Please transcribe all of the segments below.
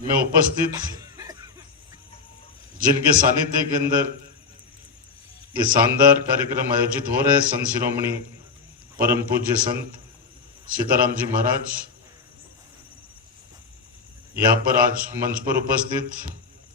में उपस्थित जिनके सानिध्य के अंदर ये शानदार कार्यक्रम आयोजित हो रहे हैं, संत शिरोमणि परम पूज्य संत सीताराम जी महाराज यहाँ पर आज मंच पर उपस्थित,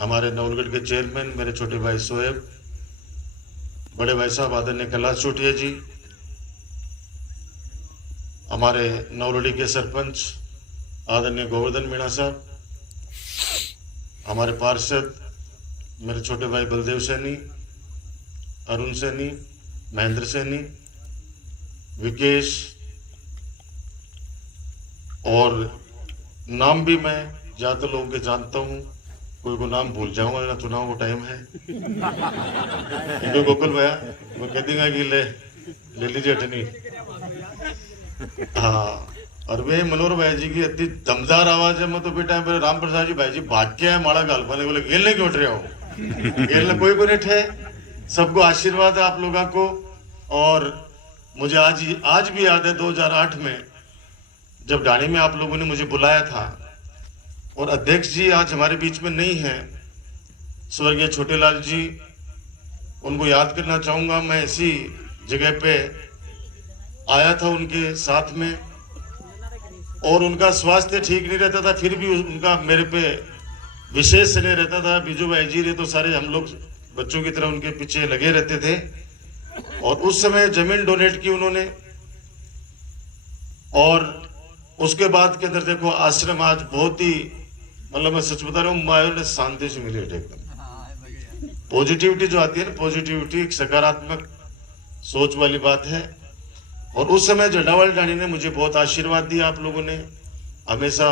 हमारे नवलगढ़ के चेयरमैन मेरे छोटे भाई सोएब, बड़े भाई साहब आदरणीय कैलाश चोटिया जी, हमारे नवलड़ी के सरपंच आदरणीय गोवर्धन मीणा साहब, हमारे पार्षद मेरे छोटे भाई बलदेव सैनी, अरुण सैनी, महेंद्र सैनी, विकेश, और नाम भी मैं ज्यादा लोगों के जानता हूँ, कोई को नाम भूल जाऊंगा ना, चुनाव को टाइम है। गोकुल भैया मैं कह दूंगा कि ले लीजिए अटनी। हाँ, और वे मनोहर भाई जी की इतनी दमदार आवाज है, मैं तो बेटा मेरे राम प्रसाद जी भाई जी भाग्य है माड़ा गाल पाने बोले खेलने क्यों उठ रहे हो, खेलने कोई को नहीं ठे। सबको आशीर्वाद है आप लोगों को। और मुझे आज भी याद है 2008 में जब ढाणी में आप लोगों ने मुझे बुलाया था, और अध्यक्ष जी आज हमारे बीच में नहीं है, स्वर्गीय छोटेलाल जी, उनको याद करना चाहूंगा। मैं इसी जगह पे आया था उनके साथ में, और उनका स्वास्थ्य ठीक नहीं रहता था, फिर भी उनका मेरे पे विशेष नहीं रहता था। बिजू भाई जी रे तो सारे हम लोग बच्चों की तरह उनके पीछे लगे रहते थे, और उस समय जमीन डोनेट की उन्होंने। और उसके बाद के अंदर देखो आश्रम आज बहुत ही, मतलब मैं सच बता रहा हूँ, मायो ने शांति से मिली एकदम। पॉजिटिविटी जो आती है ना, पॉजिटिविटी एक सकारात्मक सोच वाली बात है। और उस समय जटावल ढाणी ने मुझे बहुत आशीर्वाद दिया, आप लोगों ने हमेशा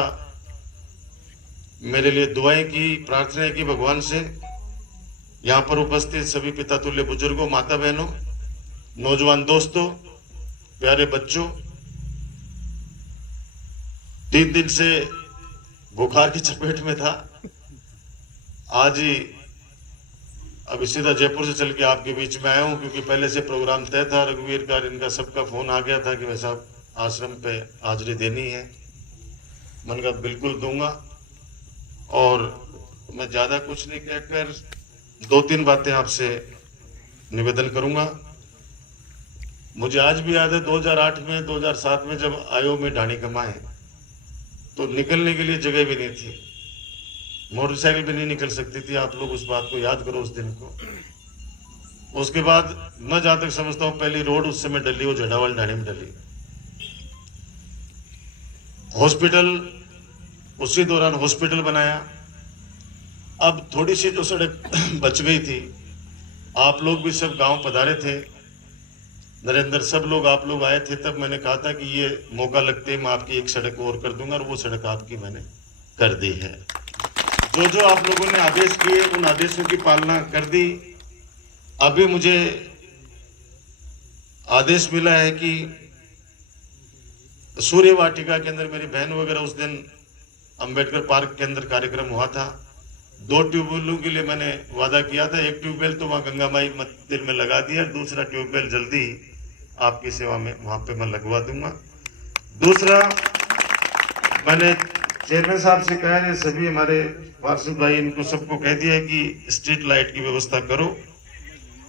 मेरे लिए दुआएं की, प्रार्थनाएं की भगवान से। यहाँ पर उपस्थित सभी पिता तुल्य बुजुर्गों, माता बहनों, नौजवान दोस्तों, प्यारे बच्चों, 3 दिन से बुखार की चपेट में था, आज ही अभी सीधा जयपुर से चल के आपके बीच में आया हूँ, क्योंकि पहले से प्रोग्राम तय था। रघुवीर का, इनका सबका फोन आ गया था कि भाई साहब आश्रम पे हाजिरी देनी है। मन का बिल्कुल दूंगा, और मैं ज्यादा कुछ नहीं कहकर 2-3 बातें आपसे निवेदन करूंगा। मुझे आज भी याद है 2008 में 2007 में जब आयो में ढाणी कमाए, तो निकलने के लिए जगह भी नहीं थी, मोटरसाइकिल भी नहीं निकल सकती थी। आप लोग उस बात को याद करो, उस दिन को। उसके बाद मैं जहां तक समझता हूं पहली रोड उस समय डली वो जटावल ढाणी में डली। हॉस्पिटल, उसी दौरान हॉस्पिटल बनाया। अब थोड़ी सी जो सड़क बच गई थी, आप लोग भी सब गांव पधारे थे, नरेंद्र, सब लोग आप लोग आए थे, तब मैंने कहा था कि ये मौका लगते मैं आपकी एक सड़क और कर दूंगा, और वो सड़क आपकी मैंने कर दी है। जो जो आप लोगों ने आदेश किए उन आदेशों की पालना कर दी। अभी मुझे आदेश मिला है कि सूर्य वाटिका के अंदर मेरी बहन वगैरह, उस दिन अंबेडकर पार्क के अंदर कार्यक्रम हुआ था, 2 ट्यूबवेलों के लिए मैंने वादा किया था। एक ट्यूबवेल तो वहाँ गंगा माई मंदिर में लगा दिया, दूसरा ट्यूबवेल जल्दी आपकी सेवा में वहाँ पे मैं लगवा दूंगा। दूसरा, मैंने चेयरमैन साहब से कहा है, सभी हमारे पार्षद भाई, इनको सबको कह दिया है कि स्ट्रीट लाइट की व्यवस्था करो।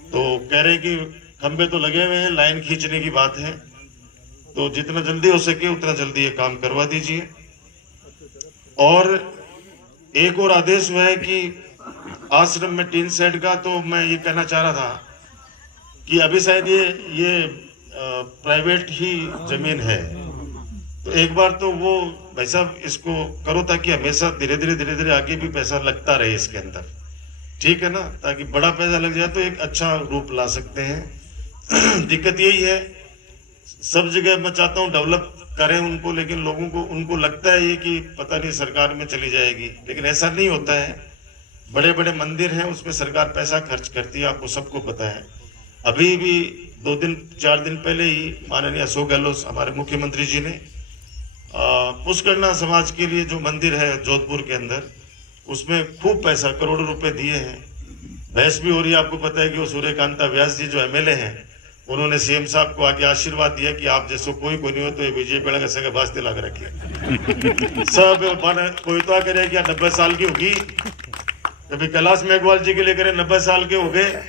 तो कह रहे कि खंबे तो लगे हुए हैं, लाइन खींचने की बात है, तो जितना जल्दी हो सके उतना जल्दी ये काम करवा दीजिए। और एक और आदेश हुआ है कि आश्रम में टीन शेड का, तो मैं ये कहना चाह रहा था कि अभी शायद ये प्राइवेट ही जमीन है, तो एक बार तो वो भाई साहब इसको करो, ताकि हमेशा धीरे धीरे आगे भी पैसा लगता रहे इसके अंदर, ठीक है ना, ताकि बड़ा पैसा लग जाए तो एक अच्छा रूप ला सकते हैं। दिक्कत यही है, सब जगह मैं चाहता हूँ डेवलप करें उनको, लेकिन लोगों को उनको लगता है ये कि पता नहीं सरकार में चली जाएगी, लेकिन ऐसा नहीं होता है। बड़े बड़े मंदिर हैं, उसमें सरकार पैसा खर्च करती है, आपको सबको पता है। अभी भी 2-4 दिन पहले ही माननीय अशोक गहलोत हमारे मुख्यमंत्री जी ने पुष्करना समाज के लिए जो मंदिर है जोधपुर के अंदर, उसमें खूब पैसा, करोड़ों रुपए दिए हैं। बहस भी हो रही है, आपको पता है कि वो सूर्यकांता व्यास जी जो एमएलए हैं, उन्होंने सीएम साहब को आके आशीर्वाद दिया कि आप जैसो कोई नहीं हो तो ये बीजेपी का संग वास्ते लग रखिए सब कोई तो करे क्या 90 साल की होगी, कभी कैलाश मेघवाल जी के लिए करे 90 साल के हो गए,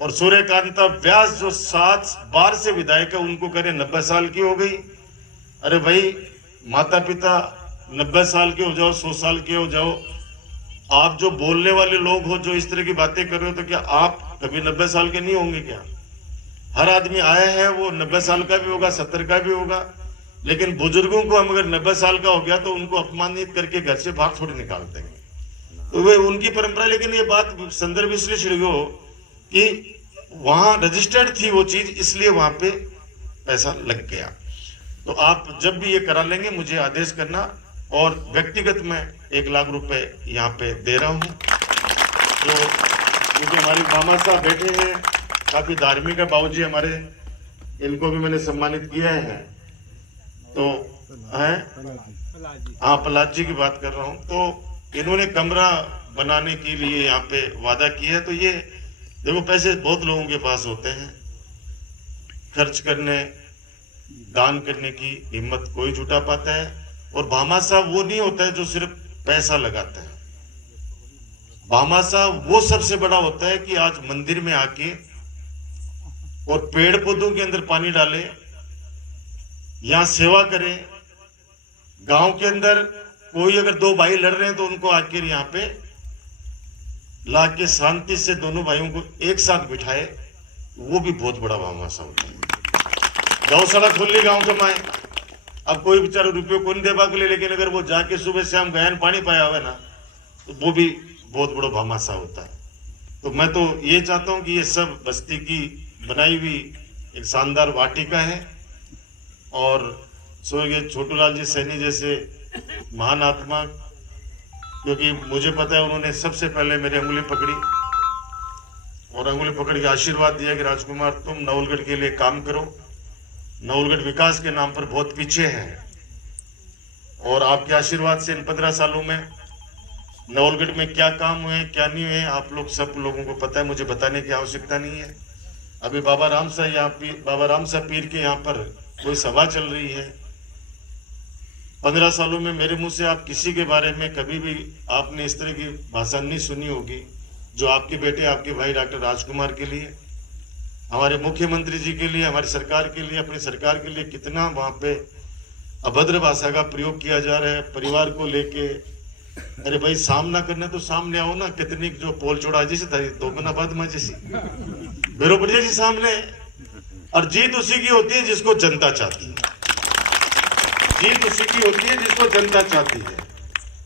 और सूर्यकांता व्यास जो 7 बार से विधायक है उनको करे 90 साल की हो गई। अरे भाई माता पिता 90 साल के हो जाओ, 100 साल के हो जाओ, आप जो बोलने वाले लोग हो, जो इस तरह की बातें कर रहे हो, तो क्या आप कभी 90 साल के नहीं होंगे क्या? हर आदमी आया है वो 90 साल का भी होगा, 70 का भी होगा, लेकिन बुजुर्गों को हम अगर 90 साल का हो गया तो उनको अपमानित करके घर से बाहर थोड़ी निकाल देंगे, तो वे उनकी परंपरा। लेकिन ये बात संदर्भ इसलिए छिड़ गई कि वहां रजिस्टर्ड थी वो चीज, इसलिए वहां पे पैसा लग गया। तो आप जब भी ये करा लेंगे मुझे आदेश करना, और व्यक्तिगत मैं 1 लाख रुपए यहाँ पे दे रहा हूँ। तो क्योंकि हमारी मामा साहब बैठे हैं, काफी धार्मिक है बाबूजी हमारे, इनको भी मैंने सम्मानित किया है। तो है हाँ, प्रहलाद जी की बात कर रहा हूँ। तो इन्होंने कमरा बनाने के लिए यहाँ पे वादा किया है। तो ये देखो, पैसे बहुत लोगों के पास होते हैं, खर्च करने दान करने की हिम्मत कोई जुटा पाता है। और भामा साहब वो नहीं होता है जो सिर्फ पैसा लगाता है, भामा साहब वो सबसे बड़ा होता है कि आज मंदिर में आके और पेड़ पौधों के अंदर पानी डाले, यहां सेवा करें। गांव के अंदर कोई अगर 2 भाई लड़ रहे हैं तो उनको आकर यहाँ पे ला के शांति से दोनों भाइयों को एक साथ बिठाए, वो भी बहुत बड़ा भामा साहब होता है। गौशाला खुली गांव कमाए, अब कोई बेचारा रुपये को नहीं देवा के लिए, लेकिन अगर वो जाके सुबह शाम गहन पानी पाया हुआ ना, तो वो भी बहुत बड़ा भामा साहब होता है। तो मैं तो ये चाहता हूँ कि ये सब बस्ती की बनाई हुई एक शानदार वाटिका है, और स्वर्गीय छोटूलाल जी सैनी जैसे महान आत्मा, क्योंकि मुझे पता है उन्होंने सबसे पहले मेरी अंगुली पकड़ी और अंगुली पकड़ के आशीर्वाद दिया कि राजकुमार तुम नवलगढ़ के लिए काम करो, नवलगढ़ विकास के नाम पर बहुत पीछे है, और आपके आशीर्वाद से इन 15 सालों में नवलगढ़ में क्या काम हुए क्या नहीं हुए आप लोग सब लोगों को पता है, मुझे बताने की आवश्यकता नहीं है। अभी बाबा राम साहब पीर के यहाँ पर कोई सभा चल रही है। 15 सालों में मेरे मुंह से आप किसी के बारे में कभी भी आपने इस तरह की भाषा नहीं सुनी होगी जो आपके बेटे आपके भाई डॉक्टर राजकुमार के लिए, हमारे मुख्यमंत्री जी के लिए, हमारी सरकार के लिए, अपनी सरकार के लिए कितना वहां पे अभद्र भाषा का प्रयोग किया जा रहा है परिवार को लेके। अरे भाई सामना करने तो सामने आओ ना, कितनी जो पोल चौड़ा जैसे था तो बना बाद में जैसी बेरो बढ़िया जी सामने। और जीत उसी की होती है जिसको जनता चाहती है, जीत उसी की होती है जिसको जनता चाहती है।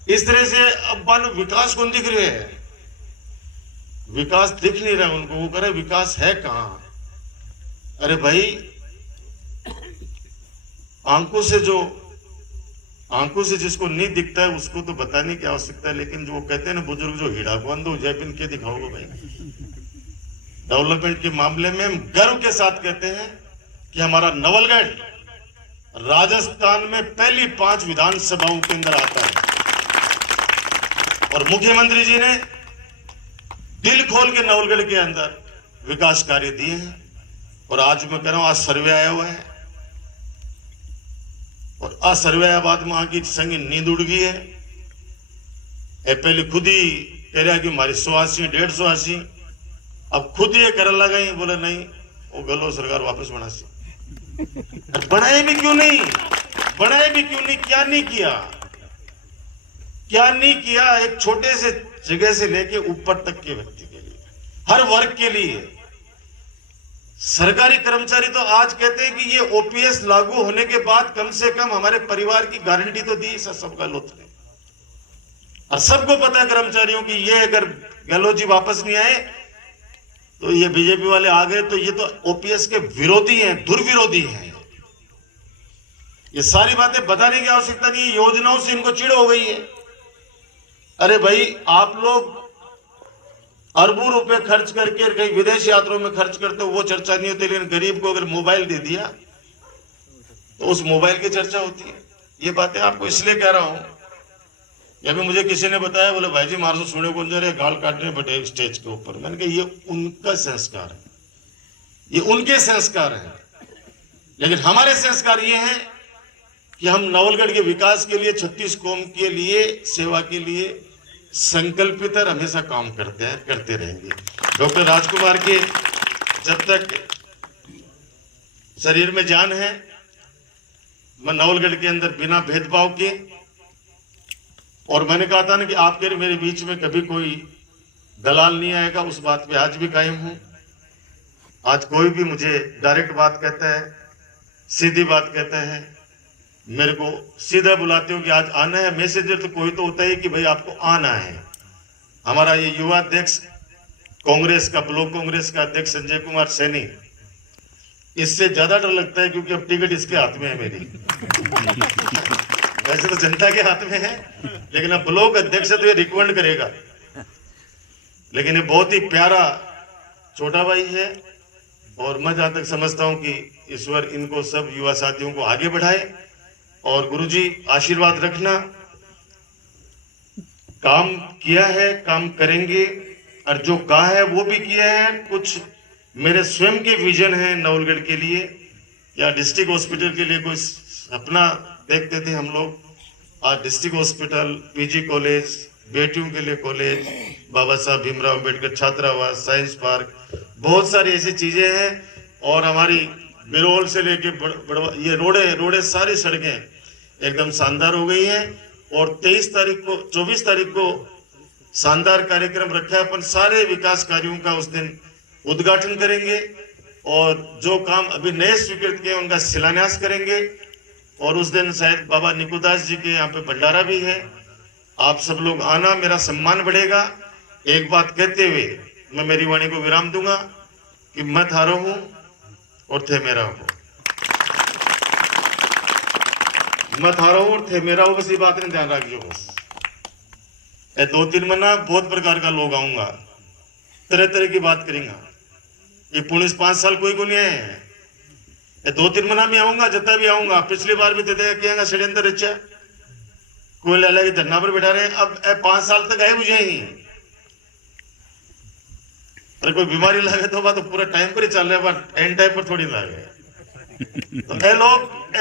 इस तरह से अब मानो विकास कौन दिख रहे हैं, विकास दिख नहीं रहा उनको, वो कह रहे विकास है कहां। अरे भाई आंखों से जिसको नहीं दिखता है उसको तो बताने की आवश्यकता है, लेकिन जो कहते हैं ना बुजुर्ग, जो हीड़ा को अंधो जयपिन के दिखाओगे भाई। डेवलपमेंट के मामले में हम गर्व के साथ कहते हैं कि हमारा नवलगढ़ राजस्थान में पहली 5 विधानसभाओं के अंदर आता है, और मुख्यमंत्री जी ने दिल खोल के नवलगढ़ के अंदर विकास कार्य दिए हैं। और आज मैं कह रहा हूं, आज सर्वे आया हुआ है, और आज सर्वे आया बाद में वहां की संगी नींद उड़ गई है। पहले खुद ही कह रहा कि हमारी 180 150, अब खुद ये कर लगा, बोले नहीं वो गलो सरकार वापस बना सी। बनाए भी क्यों नहीं, बनाए भी क्यों नहीं, क्या नहीं किया, क्या नहीं किया। एक छोटे से जगह से लेके ऊपर तक के व्यक्ति के लिए, हर वर्ग के लिए। सरकारी कर्मचारी तो आज कहते हैं कि ये ओपीएस लागू होने के बाद कम से कम हमारे परिवार की गारंटी तो दी सब गहलोत ने, और सबको पता है कर्मचारियों की, ये अगर गहलोत जी वापस नहीं आए तो ये बीजेपी वाले आ गए तो ये तो ओपीएस के विरोधी हैं, दुर्विरोधी हैं। ये सारी बातें बताने की आवश्यकता नहीं है, योजनाओं से इनको चिढ़ हो गई है। अरे भाई आप लोग अरबों रुपए खर्च करके कहीं विदेश यात्राओं में खर्च करते हो, वो चर्चा नहीं होती, लेकिन गरीब को अगर मोबाइल दे दिया तो उस मोबाइल की चर्चा होती है। ये बातें आपको इसलिए कह रहा हूं, अभी मुझे किसी ने बताया, बोले भाई जी मार सुने कौन जा रहे गाल काटने बैठे स्टेज के ऊपर। मैंने कहा ये उनका संस्कार है, ये उनके संस्कार हैं, लेकिन हमारे संस्कार ये हैं कि हम नवलगढ़ के विकास के लिए, 36 कौम के लिए, सेवा के लिए संकल्पित और हमेशा काम करते हैं, करते रहेंगे। डॉक्टर राजकुमार के जब तक शरीर में जान है, मैं नवलगढ़ के अंदर बिना भेदभाव के, और मैंने कहा था ना कि आपके मेरे बीच में कभी कोई दलाल नहीं आएगा, उस बात पे आज भी कायम हूं। आज कोई भी मुझे डायरेक्ट बात कहता है, सीधी बात कहता है, मेरे को सीधा बुलाते हो कि आज आना है, मैसेज तो कोई तो होता है कि भाई आपको आना है। हमारा ये युवा अध्यक्ष कांग्रेस का, ब्लॉक कांग्रेस का अध्यक्ष संजय कुमार सैनी, इससे ज्यादा डर लगता है क्योंकि अब टिकट इसके हाथ में है मेरी। वैसे तो जनता के हाथ में है, लेकिन अब ब्लॉक अध्यक्ष तो ये रिकमेंड करेगा। लेकिन ये बहुत ही प्यारा छोटा भाई है, और मैं जहां तक समझता हूं कि ईश्वर इनको सब युवा साथियों को आगे बढ़ाए। और गुरुजी आशीर्वाद रखना, काम किया है, काम करेंगे, और जो कहा है वो भी किया है। कुछ मेरे स्वयं के विजन है नवलगढ़ के लिए या डिस्ट्रिक्ट हॉस्पिटल के लिए, कोई सपना देखते थे हम लोग। आज डिस्ट्रिक्ट हॉस्पिटल, पीजी कॉलेज, बेटियों के लिए कॉलेज, बाबा साहब भीमराव अंबेडकर छात्रावास, साइंस पार्क, बहुत सारी ऐसी चीजें हैं। और हमारी बिरोल से लेके ये रोडे सारी सड़कें एकदम शानदार हो गई हैं। और 24 तारीख को शानदार कार्यक्रम रखा है, अपन सारे विकास कार्यों का उस दिन उद्घाटन करेंगे, और जो काम अभी नए स्वीकृत किए उनका शिलान्यास करेंगे। और उस दिन शायद बाबा निकुदास जी के यहाँ पे भंडारा भी है। आप सब लोग आना, मेरा सम्मान बढ़ेगा। एक बात कहते हुए मैं मेरी वाणी को विराम दूंगा कि मत हारो हूं और थे मेरा हो, मत हारो हूं और थे मेरा हो, बस ये बात ने ध्यान रखियो। बस 2-3 महीना बहुत प्रकार का लोग आऊंगा, तरह तरह की बात करेंगे। ये 5 साल कोई को नहीं आए हैं, 2-3 महीना में आऊंगा, जितना भी आऊंगा। पिछली बार भी देते कहेंगे षड्यंत्र अच्छा, कोई लाला की धरना पर बैठा रहे। अब 5 साल तक आए मुझे ही, अरे कोई बीमारी लगे तो बात तो पूरा टाइम पर ही चल रहा है, बट एंड टाइम पर थोड़ी लगे। तो ये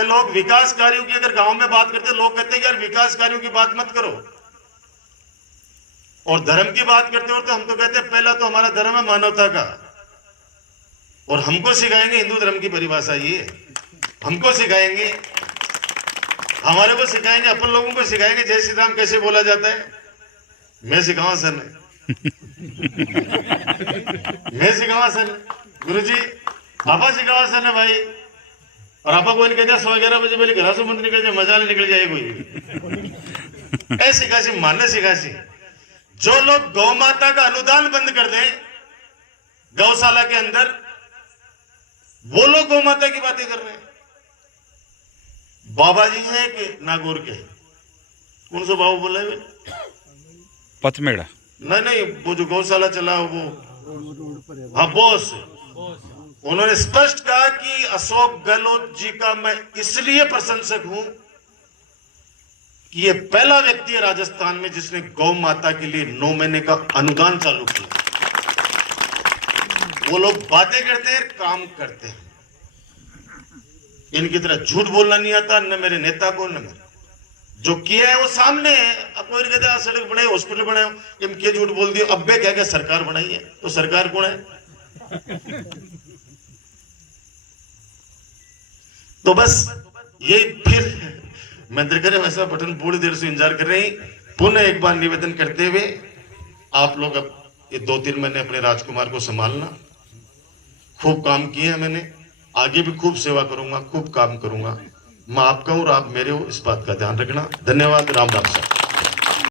लोग विकास कार्यों की अगर गांव में बात करते, लोग कहते हैं कि यार विकास कार्यों की बात मत करो। और धर्म की बात करते हो तो हम तो कहते हैं पहला तो हमारा धर्म है मानवता का, और हमको सिखाएंगे हिंदू धर्म की परिभाषा, ये हमको सिखाएंगे, हमारे को सिखाएंगे, अपन लोगों को सिखाएंगे जय श्री राम कैसे बोला जाता है। मैं सिखाऊं सर ने मैं सिखावा सर, गुरुजी आपा सिखावा सर ने भाई। और आपा कोई नहीं कहते 11 बजे पहले घर से मत निकल जाए, मजा नहीं निकल जाए कोई। ऐसी खासी मानने सिखासी, जो लोग गौ माता का अनुदान बंद कर दें गौशाला के अंदर, वो लोग गौ माता की बातें कर रहे हैं। बाबा जी हैं कि नागौर के, कौन सा बाबू बोला है? पथमेड़ा नहीं, वो जो गौशाला चला वो, हाँ बॉस, उन्होंने स्पष्ट कहा कि अशोक गहलोत जी का मैं इसलिए प्रशंसक हूं कि ये पहला व्यक्ति है राजस्थान में जिसने गौ माता के लिए 9 महीने का अनुदान चालू किया। वो लोग बातें करते हैं, काम करते हैं। इनकी तरह झूठ बोलना नहीं आता, न मेरे नेता को, न मेरे। जो किया है वो सामने है। अब कोई कहते हैं सड़क बनाई, हॉस्पिटल बनाए, इनके झूठ बोल दिए। अब बे क्या सरकार बनाई है, तो सरकार कौन है? तो बस ये फिर मंत्र करे वैसा बटन पूरी देर से इंतजार कर रहे हैं। पुनः एक बार निवेदन करते हुए आप लोग अब ये 2-3 महीने अपने राजकुमार को संभालना। खूब काम किए हैं मैंने, आगे भी खूब सेवा करूंगा, खूब काम करूंगा। मैं आपका हूं और आप मेरे हो, इस बात का ध्यान रखना। धन्यवाद। राम राम साहब।